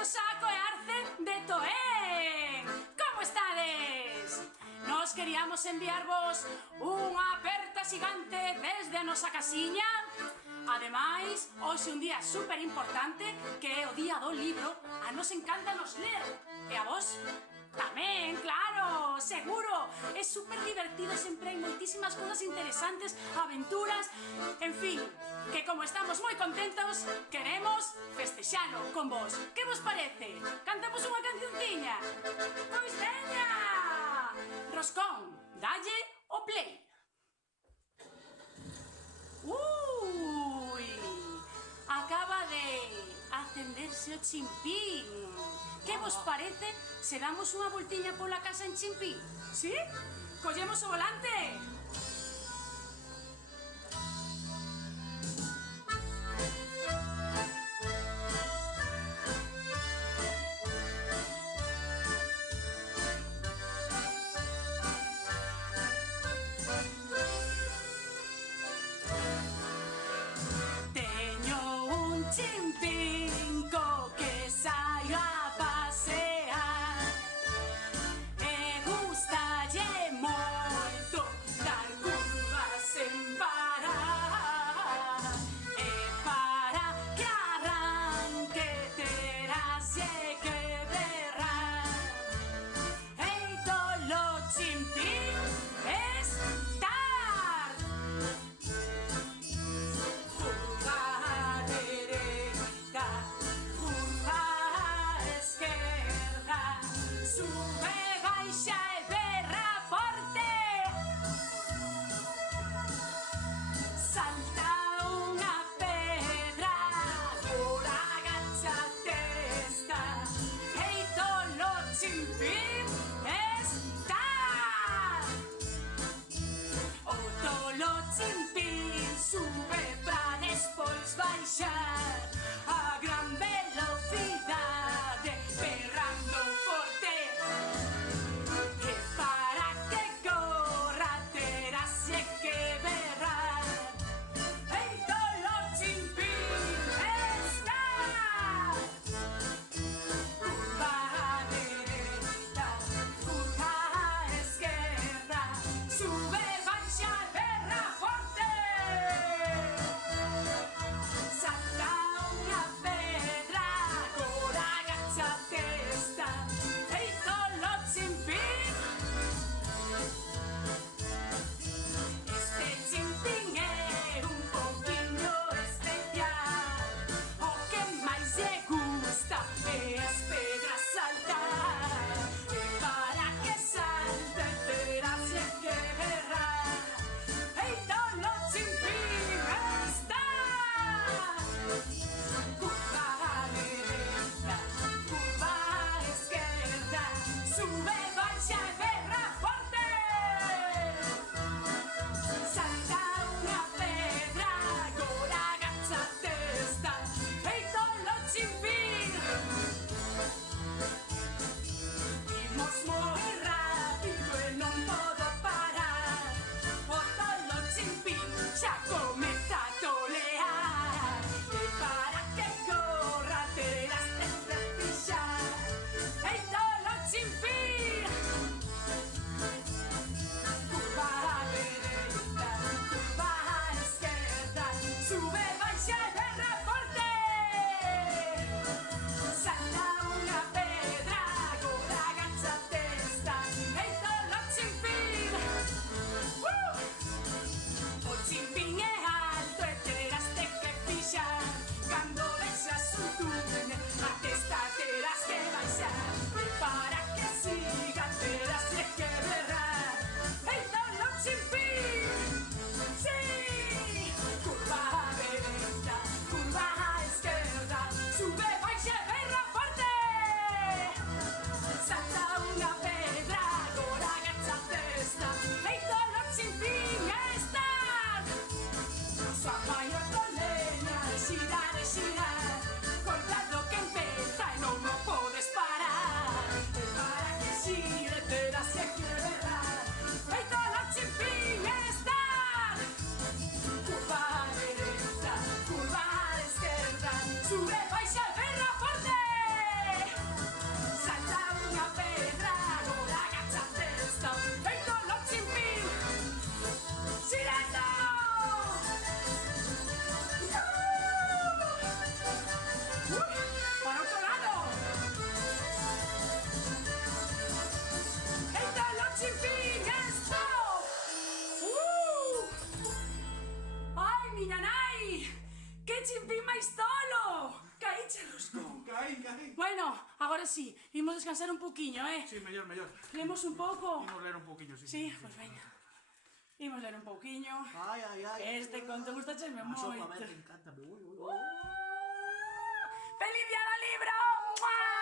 o saco e arce de Toén. Como estades? Nos queríamos enviarvos unha aperta xigante desde a nosa casiña. Ademais, hoxe un día super importante que é o día do libro. A nos encanta nos ler. E a vos? Tamén, claro, seguro. É super divertido, sempre hai moitísimas cousas interesantes, aventuras. En fin, que como estamos moi contentos, queremos festexalo con vos. Que vos parece? Cantamos unha cancionciña? Pois veña! Roscón, dalle o play. Acaba de acenderse o chimpín. Que vos parece se damos unha voltiña pola casa en chimpín? Sí? Collemos o volante? Chimpín co que saio a pasear e gustalle moito dar curvas sen parar, e para que arranque terase que berrar. Ei, tolo chimpín estar. Sube, baixa e berra forte. Salta unha pedra, agora agáchate está. Ei, tolo chimpín está. O tolo chimpín sube pra despois baixar a gran velocidade, berrando forte. Sube, baixa, berra forte. sí, imos descansar un poquinho, Sí, mellor, mellor. Lemos un pouco. Imos ler un poquinho, sí. Sí, pois veña. Imos ler un pouquiño. Ai, ai, ai. Este conto gustaxeme A sopa, moito. a ver, me encanta. ¡Feliz día do libro! ¡Mua!